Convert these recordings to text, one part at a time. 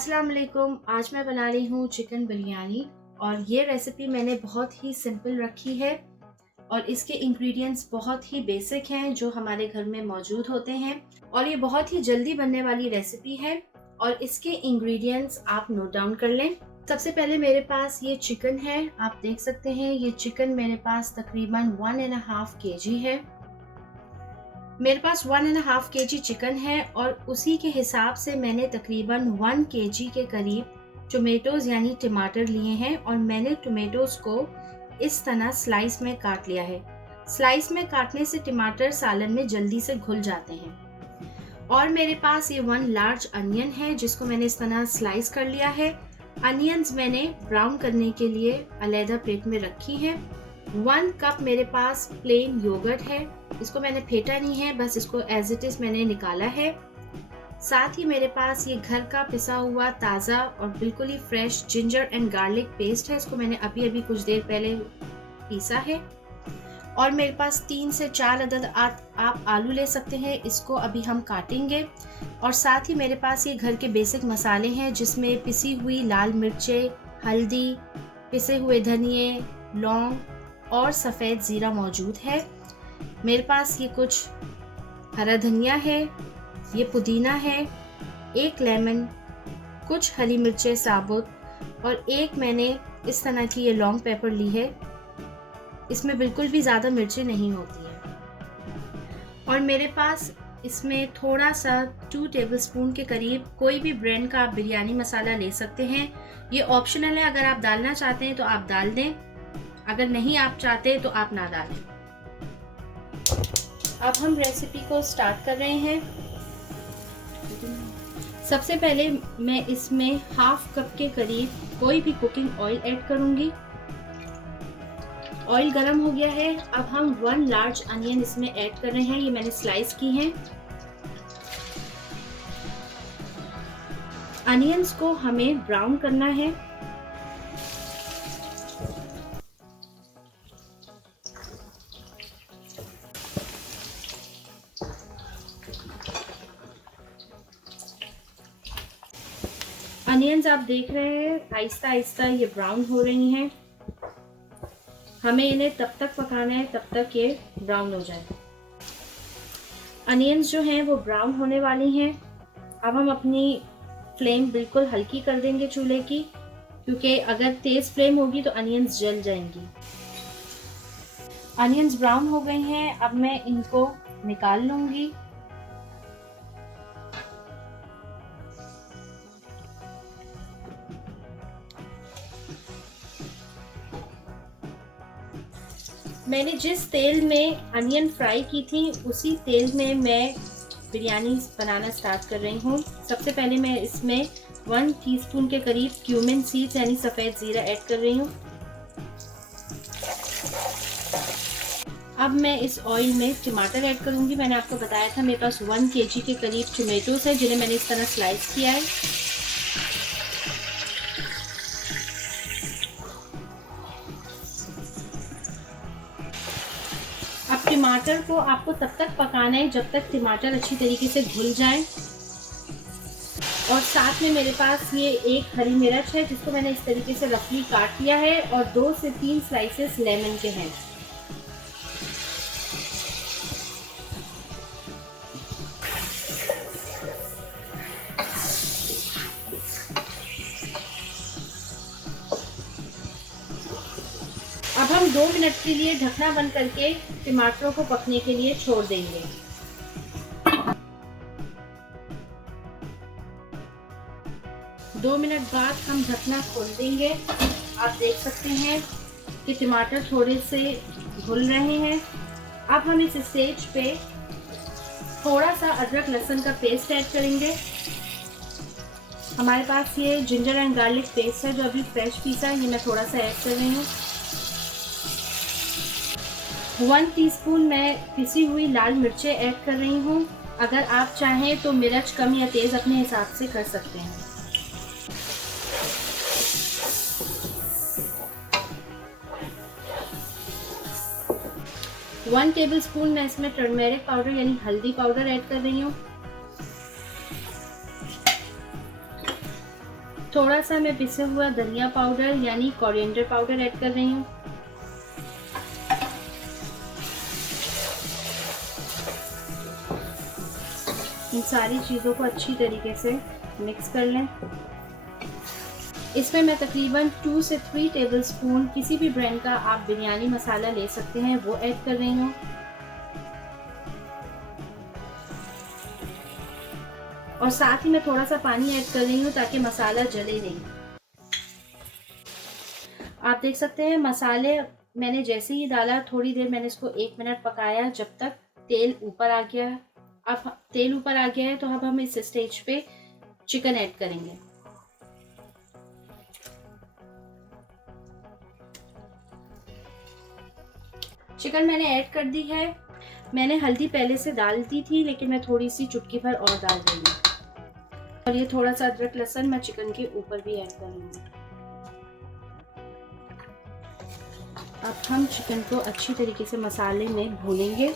अस्सलाम वालेकुम। आज मैं बना रही हूँ चिकन बिरयानी और ये रेसिपी मैंने बहुत ही सिंपल रखी है और इसके इंग्रेडिएंट्स बहुत ही बेसिक हैं जो हमारे घर में मौजूद होते हैं और ये बहुत ही जल्दी बनने वाली रेसिपी है और इसके इंग्रेडिएंट्स आप नोट डाउन कर लें। सबसे पहले मेरे पास ये चिकन है, आप देख सकते हैं ये चिकन मेरे पास तकरीबन 1.5 kg है। मेरे पास 1.5 kg चिकन है और उसी के हिसाब से मैंने तकरीबन 1 kg के करीब टोमेटोज यानी टमाटर लिए हैं और मैंने टोमेटोज को इस तरह स्लाइस में काट लिया है। स्लाइस में काटने से टमाटर सालन में जल्दी से घुल जाते हैं। और मेरे पास ये 1 लार्ज अनियन है जिसको मैंने इस तरह स्लाइस कर लिया है। अनियंस मैंने ब्राउन करने के लिए अलग प्लेट में रखी है। 1 कप मेरे पास प्लेन योगर्ट है, इसको मैंने फेंटा नहीं है, बस इसको एज इट इज मैंने निकाला है। साथ ही मेरे पास ये घर का पिसा हुआ ताज़ा और बिल्कुल ही fresh ginger and garlic paste है, इसको मैंने अभी कुछ देर पहले पीसा है। और मेरे पास 3 से 4 अदद आप आलू ले सकते हैं, इसको अभी हम काटेंगे। और साथ ही मेरे पास ये घर के बेसिक मसाले हैं जिसमें पिसी हुई लाल मिर्चें, हल्दी, पिसे हुए धनिए, लौंग और सफ़ेद ज़ीरा मौजूद है। मेरे पास ये कुछ हरा धनिया है, ये पुदीना है, 1 लेमन, कुछ हरी मिर्चें साबुत और एक मैंने इस तरह की ये लॉन्ग पेपर ली है। इसमें बिल्कुल भी ज़्यादा मिर्चें नहीं होती हैं। और मेरे पास इसमें थोड़ा सा 2 टेबलस्पून के करीब कोई भी ब्रांड का आप बिरयानी मसाला ले सकते हैं। ये ऑप्शनल है, अगर आप डालना चाहते हैं तो आप डाल दें, अगर नहीं आप चाहते तो आप ना डालें। अब हम रेसिपी को स्टार्ट कर रहे हैं। सबसे पहले मैं इसमें 1/2 कप के करीब कोई भी कुकिंग ऑयल ऐड करूंगी। ऑयल गरम हो गया है, अब हम 1 लार्ज अनियन इसमें ऐड कर रहे हैं, ये मैंने स्लाइस की हैं। अनियंस को हमें ब्राउन करना है। अनियंस आप देख रहे हैं आहिस्ता आहिस्ता ये ब्राउन हो रही हैं। हमें इन्हें तब तक पकाना है तब तक ये ब्राउन हो जाए। अनियंस जो हैं वो ब्राउन होने वाली हैं। अब हम अपनी फ्लेम बिल्कुल हल्की कर देंगे चूल्हे की, क्योंकि अगर तेज़ फ्लेम होगी तो अनियंस जल जाएंगी। अनियंस ब्राउन हो गए हैं, अब मैं इनको निकाल लूँगी। मैंने जिस तेल में अनियन फ्राई की थी उसी तेल में मैं बिरयानी बनाना स्टार्ट कर रही हूँ। सबसे पहले मैं इसमें 1 टीस्पून के करीब क्यूमिन सीड्स यानी सफ़ेद ज़ीरा ऐड कर रही हूँ। अब मैं इस ऑयल में टमाटर ऐड करूँगी। मैंने आपको बताया था मेरे पास 1 kg के करीब टोमेटोज़ है जिन्हें मैंने इस तरह स्लाइस किया है। अब टमाटर को आपको तब तक पकाना है जब तक टमाटर अच्छी तरीके से घुल जाए। और साथ में मेरे पास ये 1 हरी मिर्च है जिसको मैंने इस तरीके से रफली काट लिया है और 2 से 3 स्लाइसेस लेमन के हैं। अब हम 2 मिनट के लिए ढकना बंद करके टमाटरों को पकने के लिए छोड़ देंगे। दो मिनट बाद हम ढकना खोल देंगे। आप देख सकते हैं कि टमाटर थोड़े से घुल रहे हैं। अब हम इस स्टेज पे थोड़ा सा अदरक लहसुन का पेस्ट ऐड करेंगे। हमारे पास ये जिंजर एंड गार्लिक पेस्ट है जो अभी फ्रेश पीसा है, ये मैं थोड़ा सा ऐड कर रही हूँ। 1 टीस्पून मैं पिसी हुई लाल मिर्चें ऐड कर रही हूँ। अगर आप चाहें तो मिर्च कम या तेज़ अपने हिसाब से कर सकते हैं। वन टेबलस्पून मैं इसमें टर्मेरिक पाउडर यानी हल्दी पाउडर ऐड कर रही हूँ। थोड़ा सा मैं पिसा हुआ धनिया पाउडर यानी कोरिएंडर पाउडर ऐड कर रही हूँ। इन सारी चीज़ों को अच्छी तरीके से मिक्स कर लें। इसमें मैं तकरीबन 2 से 3 टेबलस्पून किसी भी ब्रांड का आप बिरयानी मसाला ले सकते हैं, वो ऐड कर रही हूँ। और साथ ही मैं थोड़ा सा पानी ऐड कर रही हूँ ताकि मसाला जले नहीं। आप देख सकते हैं मसाले मैंने जैसे ही डाला, थोड़ी देर मैंने इसको 1 मिनट पकाया जब तक तेल ऊपर आ गया। अब तेल ऊपर आ गया है तो अब हम इस स्टेज पे चिकन ऐड करेंगे। चिकन मैंने ऐड कर दी है। मैंने हल्दी पहले से डाल दी थी लेकिन मैं थोड़ी सी चुटकी भर और डाल रही हूँ। और ये थोड़ा सा अदरक लहसुन मैं चिकन के ऊपर भी ऐड करूँगी। अब हम चिकन को अच्छी तरीके से मसाले में भूनेंगे।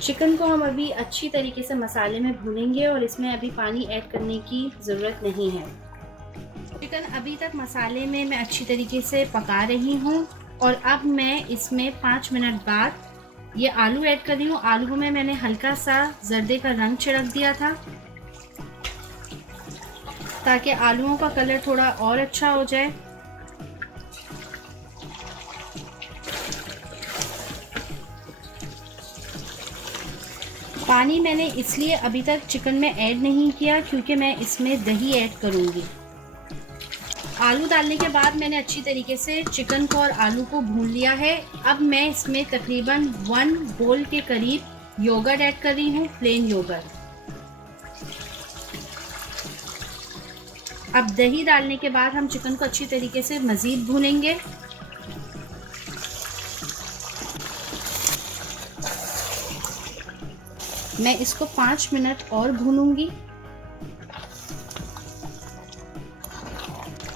चिकन को हम अभी अच्छी तरीके से मसाले में भूनेंगे और इसमें अभी पानी ऐड करने की ज़रूरत नहीं है। चिकन अभी तक मसाले में मैं अच्छी तरीके से पका रही हूँ और अब मैं इसमें 5 मिनट बाद ये आलू ऐड कर रही हूँ। आलू में मैंने हल्का सा जर्दे का रंग छिड़क दिया था ताकि आलूओं का कलर थोड़ा और अच्छा हो जाए। पानी मैंने इसलिए अभी तक चिकन में ऐड नहीं किया क्योंकि मैं इसमें दही ऐड करूँगी। आलू डालने के बाद मैंने अच्छी तरीके से चिकन को और आलू को भून लिया है। अब मैं इसमें तकरीबन 1 बोल के करीब योगर्ट ऐड कर रही हूँ, प्लेन योगर्ट। अब दही डालने के बाद हम चिकन को अच्छी तरीके से मज़ीद भूनेंगे। मैं इसको 5 मिनट और भूनूंगी।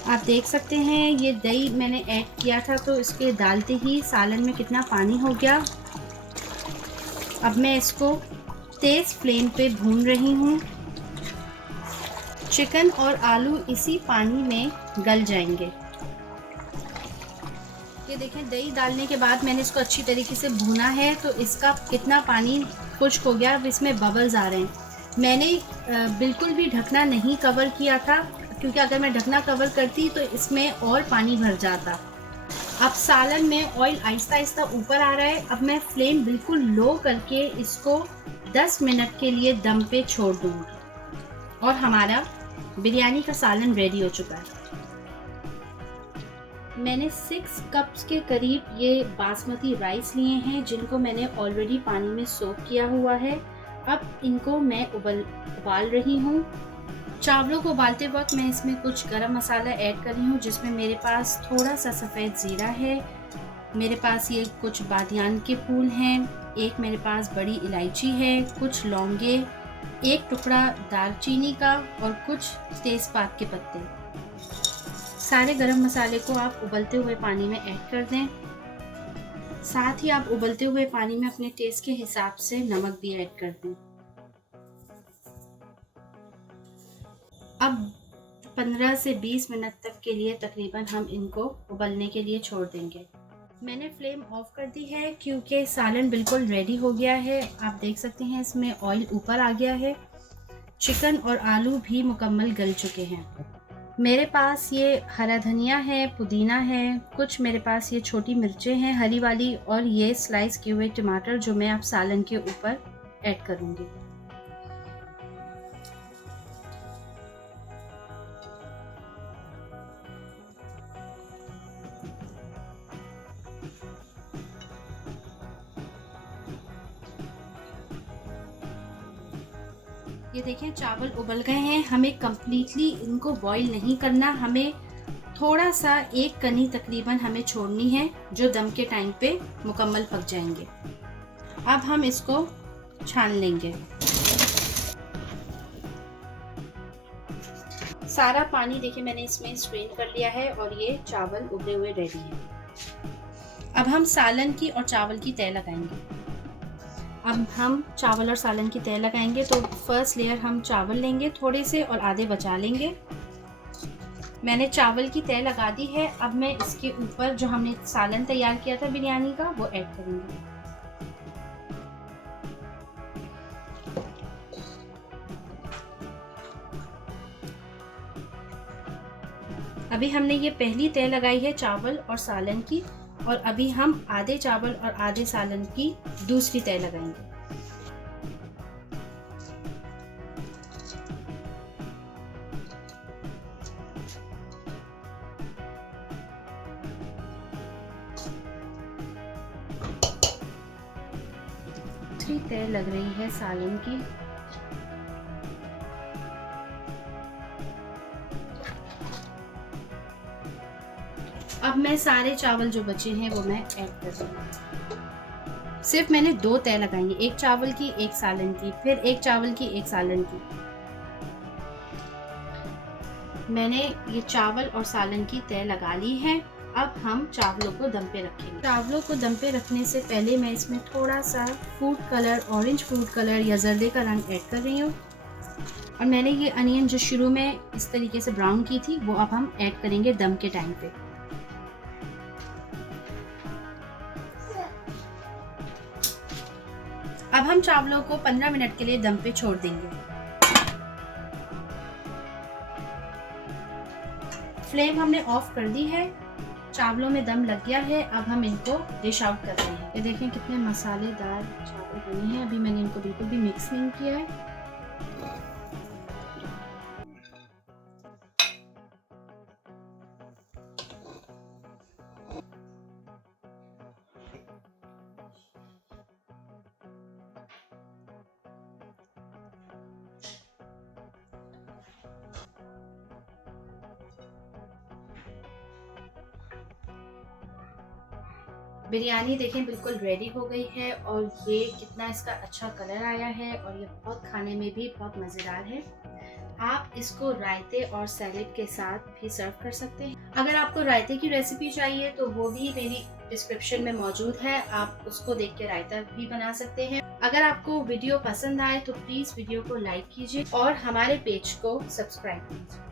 आप देख सकते हैं ये दही मैंने ऐड किया था तो इसके डालते ही सालन में कितना पानी हो गया। अब मैं इसको तेज़ फ्लेम पे भून रही हूँ। चिकन और आलू इसी पानी में गल जाएंगे। ये देखें दही डालने के बाद मैंने इसको अच्छी तरीके से भूना है तो इसका कितना पानी खुश्क हो गया। अब इसमें बबल्स आ रहे हैं। मैंने बिल्कुल भी ढकना नहीं कवर किया था क्योंकि अगर मैं ढकना कवर करती तो इसमें और पानी भर जाता। अब सालन में ऑयल आहिस्ता आहिस्ता ऊपर आ रहा है। अब मैं फ्लेम बिल्कुल लो करके इसको 10 मिनट के लिए दम पे छोड़ दूँगी और हमारा बिरयानी का सालन रेडी हो चुका है। मैंने 6 कप्स के करीब ये बासमती राइस लिए हैं जिनको मैंने ऑलरेडी पानी में सोक किया हुआ है। अब इनको मैं उबाल रही हूँ। चावलों को उबालते वक्त मैं इसमें कुछ गरम मसाला ऐड कर रही हूँ जिसमें मेरे पास थोड़ा सा सफ़ेद ज़ीरा है, मेरे पास ये कुछ बादियान के फूल हैं, एक मेरे पास बड़ी इलायची है, कुछ लौंगे, एक टुकड़ा दालचीनी का और कुछ तेज़पात के पत्ते। सारे गरम मसाले को आप उबलते हुए पानी में ऐड कर दें। साथ ही आप उबलते हुए पानी में अपने टेस्ट के हिसाब से नमक भी ऐड कर दें। अब 15 से 20 मिनट तक के लिए तकरीबन हम इनको उबलने के लिए छोड़ देंगे। मैंने फ्लेम ऑफ कर दी है क्योंकि सालन बिल्कुल रेडी हो गया है। आप देख सकते हैं इसमें ऑयल ऊपर आ गया है। चिकन और आलू भी मुकम्मल गल चुके हैं। मेरे पास ये हरा धनिया है, पुदीना है, कुछ मेरे पास ये छोटी मिर्चें हैं हरी वाली और ये स्लाइस किए हुए टमाटर जो मैं अब सालन के ऊपर ऐड करूँगी। ये देखें चावल उबल गए हैं। हमें कम्प्लीटली इनको बॉईल नहीं करना, हमें थोड़ा सा एक कनी तकरीबन हमें छोड़नी है जो दम के टाइम पे मुकम्मल पक जाएंगे। अब हम इसको छान लेंगे। सारा पानी देखिए मैंने इसमें स्ट्रेन कर लिया है और ये चावल उबले हुए रेडी हैं। अब हम सालन की और चावल की तह लगाएंगे। अब हम चावल और सालन की तह लगाएंगे। तो फर्स्ट लेयर हम चावल लेंगे थोड़े से और आधे बचा लेंगे। मैंने चावल की तह लगा दी है। अब मैं इसके ऊपर जो हमने सालन तैयार किया था बिरयानी का वो ऐड करूँगी। अभी हमने ये पहली तह लगाई है चावल और सालन की, और अभी हम आधे चावल और आधे सालन की दूसरी तह लगाएंगे। दूसरी तह लग रही है सालन की। अब मैं सारे चावल जो बचे हैं वो मैं ऐड कर दूंगी। सिर्फ मैंने 2 तह लगाई है, एक चावल की एक सालन की, फिर एक चावल की एक सालन की। मैंने ये चावल और सालन की तह लगा ली है। अब हम चावलों को दम पे रखेंगे। चावलों को दम पे रखने से पहले मैं इसमें थोड़ा सा food colour, orange food colour या जर्दे का रंग ऐड कर रही हूँ। और मैंने ये अनियन जो शुरू में इस तरीके से ब्राउन की थी वो अब हम ऐड करेंगे दम के टाइम पे। अब हम चावलों को 15 मिनट के लिए दम पे छोड़ देंगे। फ्लेम हमने ऑफ कर दी है। चावलों में दम लग गया है। अब हम इनको डिश आउट कर रहे हैं। ये देखें कितने मसालेदार चावल बने हैं। अभी मैंने इनको बिल्कुल भी मिक्स नहीं किया है। बिरयानी देखें बिल्कुल रेडी हो गई है और ये कितना इसका अच्छा कलर आया है और ये बहुत खाने में भी बहुत मज़ेदार है। आप इसको रायते और सैलेड के साथ भी सर्व कर सकते हैं। अगर आपको रायते की रेसिपी चाहिए तो वो भी मेरी डिस्क्रिप्शन में मौजूद है, आप उसको देख के रायता भी बना सकते हैं। अगर आपको वीडियो पसंद आए तो प्लीज़ वीडियो को लाइक कीजिए और हमारे पेज को सब्सक्राइब कीजिए।